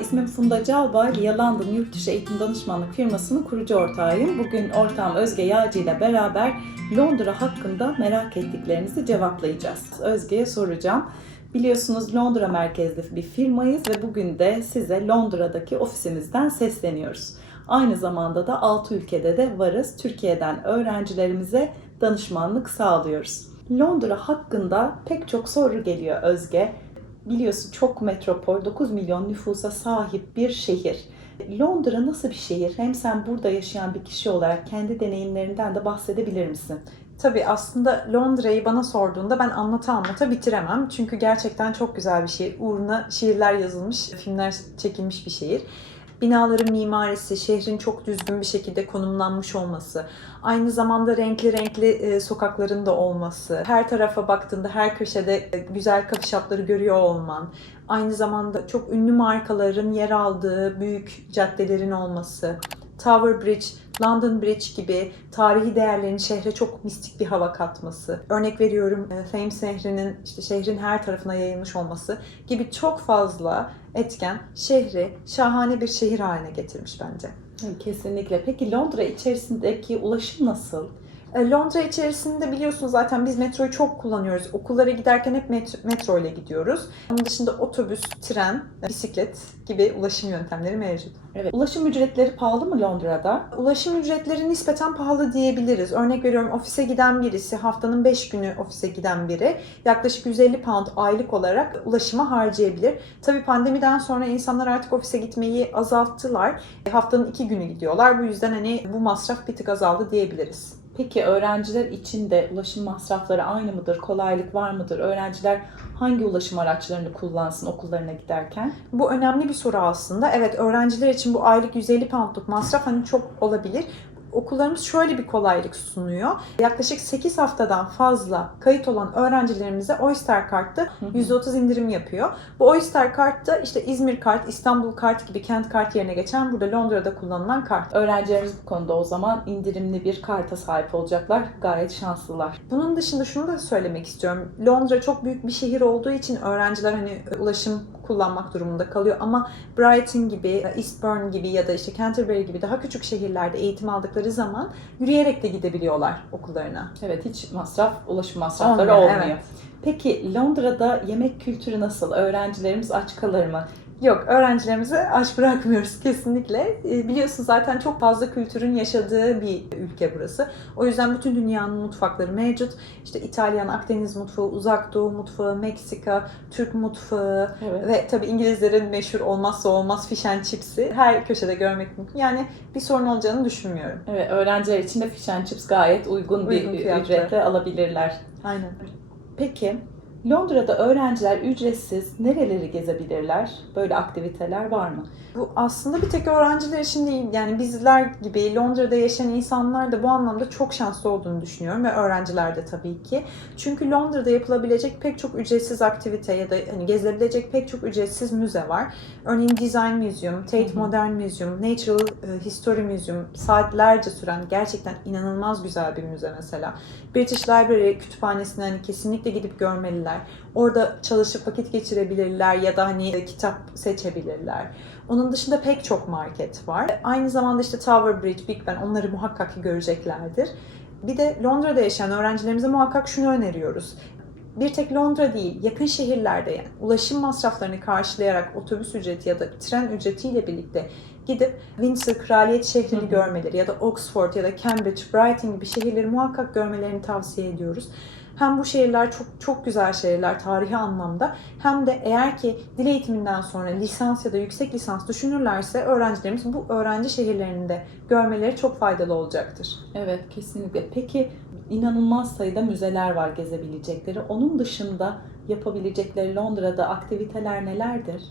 ismim Funda Calbay. London Yurt Dışı Eğitim Danışmanlık firmasının kurucu ortağıyım. Bugün ortağım Özge Yağcı ile beraber Londra hakkında merak ettiklerinizi cevaplayacağız. Özge'ye soracağım. Biliyorsunuz Londra merkezli bir firmayız ve bugün de size Londra'daki ofisimizden sesleniyoruz. Aynı zamanda da 6 ülkede de varız. Türkiye'den öğrencilerimize danışmanlık sağlıyoruz. Londra hakkında pek çok soru geliyor Özge. Biliyorsun çok metropol, 9 milyon nüfusa sahip bir şehir. Londra nasıl bir şehir? Hem sen burada yaşayan bir kişi olarak kendi deneyimlerinden de bahsedebilir misin? Tabii aslında Londra'yı bana sorduğunda ben anlata anlata bitiremem. Çünkü gerçekten çok güzel bir şehir. Uğruna şiirler yazılmış, filmler çekilmiş bir şehir. Binaların mimarisi, şehrin çok düzgün bir şekilde konumlanmış olması, aynı zamanda renkli renkli e, sokakların da olması, her tarafa baktığında her köşede e, güzel kafe shopları görüyor olman, aynı zamanda çok ünlü markaların yer aldığı büyük caddelerin olması, Tower Bridge, London Bridge gibi tarihi değerlerin şehre çok mistik bir hava katması. Örnek veriyorum e, Thames Nehri'nin işte şehrin her tarafına yayılmış olması gibi çok fazla etken şehri şahane bir şehir haline getirmiş bence. Kesinlikle. Peki Londra içerisindeki ulaşım nasıl? E, Londra içerisinde biliyorsunuz zaten biz metroyu çok kullanıyoruz. Okullara giderken hep met- metro ile gidiyoruz. Onun dışında otobüs, tren, bisiklet gibi ulaşım yöntemleri mevcut. Evet. Ulaşım ücretleri pahalı mı Londra'da? Ulaşım ücretleri nispeten pahalı diyebiliriz. Örnek veriyorum ofise giden birisi, haftanın 5 günü ofise giden biri yaklaşık 150 pound aylık olarak ulaşıma harcayabilir. Tabii pandemiden sonra insanlar artık ofise gitmeyi azalttılar. E, Haftanın 2 günü gidiyorlar. Bu yüzden hani bu masraf bir tık azaldı diyebiliriz. Peki öğrenciler için de ulaşım masrafları aynı mıdır? Kolaylık var mıdır? Öğrenciler hangi ulaşım araçlarını kullansın okullarına giderken? Bu önemli bir soru aslında. Evet öğrenciler için bu aylık 150 poundluk masraf hani çok olabilir. Okullarımız şöyle bir kolaylık sunuyor. Yaklaşık 8 haftadan fazla kayıt olan öğrencilerimize Oyster Kart'ta %30 indirim yapıyor. Bu Oyster Kart da işte İzmir Kart, İstanbul Kart gibi kent kart yerine geçen burada Londra'da kullanılan kart. Öğrencilerimiz bu konuda o zaman indirimli bir karta sahip olacaklar. Gayet şanslılar. Bunun dışında şunu da söylemek istiyorum. Londra çok büyük bir şehir olduğu için öğrenciler hani ulaşım kullanmak durumunda kalıyor ama Brighton gibi, Eastbourne gibi ya da işte Canterbury gibi daha küçük şehirlerde eğitim aldıkları zaman yürüyerek de gidebiliyorlar okullarına. Evet hiç masraf, ulaşım masrafları Olmuyor, olmuyor. evet. Peki Londra'da yemek kültürü nasıl? Öğrencilerimiz aç kalır mı? Yok, öğrencilerimizi aç bırakmıyoruz kesinlikle. E, Biliyorsun zaten çok fazla kültürün yaşadığı bir ülke burası. O yüzden bütün dünyanın mutfakları mevcut. İşte İtalyan, Akdeniz mutfağı, Uzak Doğu mutfağı, Meksika, Türk mutfağı Evet. ve tabii İngilizlerin meşhur olmazsa olmaz fish and chips'i her köşede görmek mümkün. Yani bir sorun olacağını düşünmüyorum. Evet, öğrenciler için de fish and chips gayet uygun bir Uygun fiyatlı. ücretle alabilirler. Aynen. Peki Londra'da öğrenciler ücretsiz nereleri gezebilirler? Böyle aktiviteler var mı? Bu aslında bir tek öğrenciler için değil. Yani bizler gibi Londra'da yaşayan insanlar da bu anlamda çok şanslı olduğunu düşünüyorum ve öğrenciler de tabii ki. Çünkü Londra'da yapılabilecek pek çok ücretsiz aktivite ya da hani gezilebilecek pek çok ücretsiz müze var. Örneğin Design Museum, Tate. Modern Museum, Natural e, History Museum saatlerce süren gerçekten inanılmaz güzel bir müze mesela. British Library kütüphanesine hani kesinlikle gidip görmeliler. Orada çalışıp vakit geçirebilirler ya da hani kitap seçebilirler. Onun dışında pek çok market var. Aynı zamanda işte Tower Bridge, Big Ben onları muhakkak ki göreceklerdir. Bir de Londra'da yaşayan öğrencilerimize muhakkak şunu öneriyoruz. Bir tek Londra değil, yakın şehirlerde yani ulaşım masraflarını karşılayarak otobüs ücreti ya da tren ücretiyle birlikte gidip Windsor Kraliyet şehrini Hı hı. görmeleri ya da Oxford ya da Cambridge, Brighton gibi şehirleri muhakkak görmelerini tavsiye ediyoruz. Hem bu şehirler çok çok güzel şehirler tarihi anlamda hem de eğer ki dil eğitiminden sonra lisans ya da yüksek lisans düşünürlerse öğrencilerimiz bu öğrenci şehirlerini de görmeleri çok faydalı olacaktır. Evet kesinlikle. Peki inanılmaz sayıda müzeler var gezebilecekleri. Onun dışında yapabilecekleri Londra'da aktiviteler nelerdir?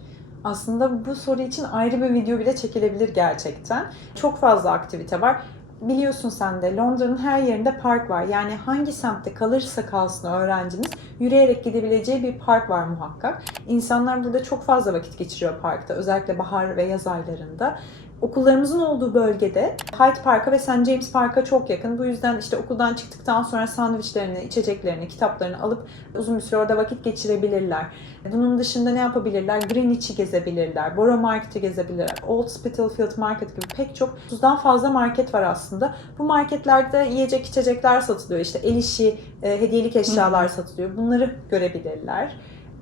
Aslında bu soru için ayrı bir video bile çekilebilir gerçekten. Çok fazla aktivite var. Biliyorsun sen de Londra'nın her yerinde park var. Yani hangi semtte kalırsa kalsın öğrencimiz yürüyerek gidebileceği bir park var muhakkak. İnsanlar burada çok fazla vakit geçiriyor parkta özellikle bahar ve yaz aylarında. Okullarımızın olduğu bölgede Hyde Park'a ve St. James Park'a çok yakın. Bu yüzden işte okuldan çıktıktan sonra sandviçlerini, içeceklerini, kitaplarını alıp uzun bir süre orada vakit geçirebilirler. Bunun dışında ne yapabilirler? Greenwich'i gezebilirler, Borough Market'i gezebilirler, Old Spitalfield Market gibi pek çok 30'dan fazla market var aslında. Bu marketlerde yiyecek içecekler satılıyor. İşte el işi, e, hediyelik eşyalar satılıyor. Bunları görebilirler.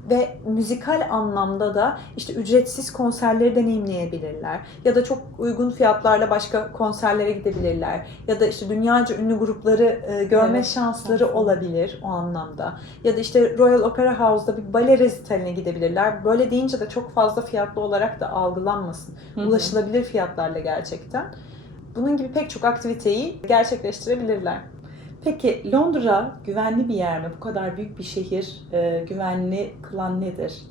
Ve müzikal anlamda da işte ücretsiz konserleri deneyimleyebilirler. Ya da çok uygun fiyatlarla başka konserlere gidebilirler. Ya da işte dünyaca ünlü grupları e, görme Evet. şansları olabilir o anlamda. Ya da işte Royal Opera House'da bir bale rezitaline gidebilirler. Böyle deyince de çok fazla fiyatlı olarak da algılanmasın. Hı hı. Ulaşılabilir fiyatlarla gerçekten. Bunun gibi pek çok aktiviteyi gerçekleştirebilirler. Peki Londra güvenli bir yer mi? Bu kadar büyük bir şehir e, güvenli kılan nedir?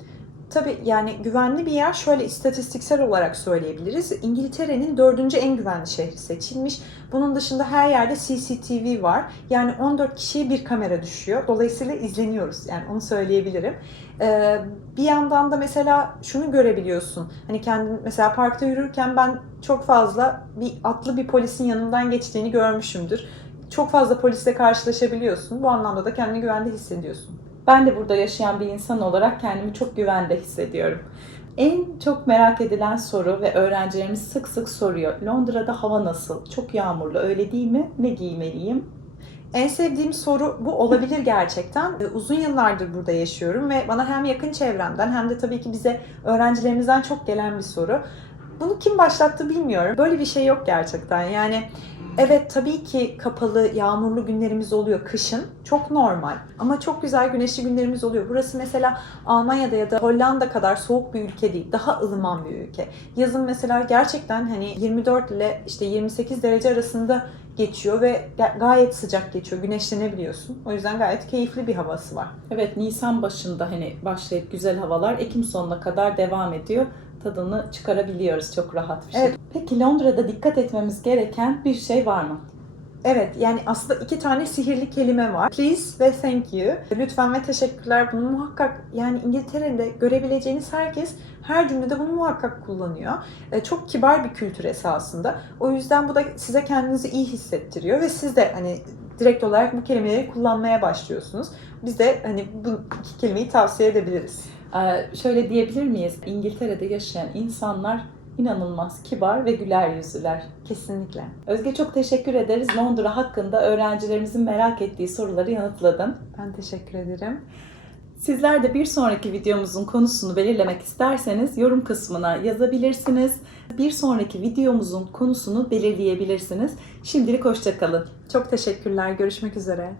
Tabii yani güvenli bir yer şöyle istatistiksel olarak söyleyebiliriz. İngiltere'nin dördüncü en güvenli şehri seçilmiş. Bunun dışında her yerde CCTV var. Yani 14 kişiye bir kamera düşüyor. Dolayısıyla izleniyoruz. Yani onu söyleyebilirim. Ee, bir yandan da mesela şunu görebiliyorsun. Hani kendin mesela parkta yürürken ben çok fazla bir atlı bir polisin yanından geçtiğini görmüşümdür. Çok fazla polisle karşılaşabiliyorsun. Bu anlamda da kendini güvende hissediyorsun. Ben de burada yaşayan bir insan olarak kendimi çok güvende hissediyorum. En çok merak edilen soru ve öğrencilerimiz sık sık soruyor. Londra'da hava nasıl? Çok yağmurlu öyle değil mi? Ne giymeliyim? En sevdiğim soru bu olabilir gerçekten. Ee, Uzun yıllardır burada yaşıyorum ve bana hem yakın çevremden hem de tabii ki bize öğrencilerimizden çok gelen bir soru. Bunu kim başlattı bilmiyorum. Böyle bir şey yok gerçekten. Yani evet tabii ki kapalı, yağmurlu günlerimiz oluyor kışın. Çok normal. Ama çok güzel güneşli günlerimiz oluyor. Burası mesela Almanya'da ya da Hollanda kadar soğuk bir ülke değil. Daha ılıman bir ülke. Yazın mesela gerçekten hani 24 ile işte 28 derece arasında geçiyor ve ga- gayet sıcak geçiyor. Güneşlenebiliyorsun. O yüzden gayet keyifli bir havası var. Evet Nisan başında hani başlayıp güzel havalar Ekim sonuna kadar devam ediyor. Tadını çıkarabiliyoruz çok rahat bir şey. Evet. Peki Londra'da dikkat etmemiz gereken bir şey var mı? Evet yani aslında iki tane sihirli kelime var. Please ve thank you. Lütfen ve teşekkürler. Bunu muhakkak yani İngiltere'de görebileceğiniz herkes her cümlede bunu muhakkak kullanıyor. E, Çok kibar bir kültür esasında. O yüzden bu da size kendinizi iyi hissettiriyor ve siz de hani direkt olarak bu kelimeleri kullanmaya başlıyorsunuz. Biz de hani bu iki kelimeyi tavsiye edebiliriz. Ee, şöyle diyebilir miyiz? İngiltere'de yaşayan insanlar inanılmaz kibar ve güler yüzlüler. Kesinlikle. Özge çok teşekkür ederiz. Londra hakkında öğrencilerimizin merak ettiği soruları yanıtladın. Ben teşekkür ederim. Sizler de bir sonraki videomuzun konusunu belirlemek isterseniz yorum kısmına yazabilirsiniz. Bir sonraki videomuzun konusunu belirleyebilirsiniz. Şimdilik hoşçakalın. Çok teşekkürler. Görüşmek üzere.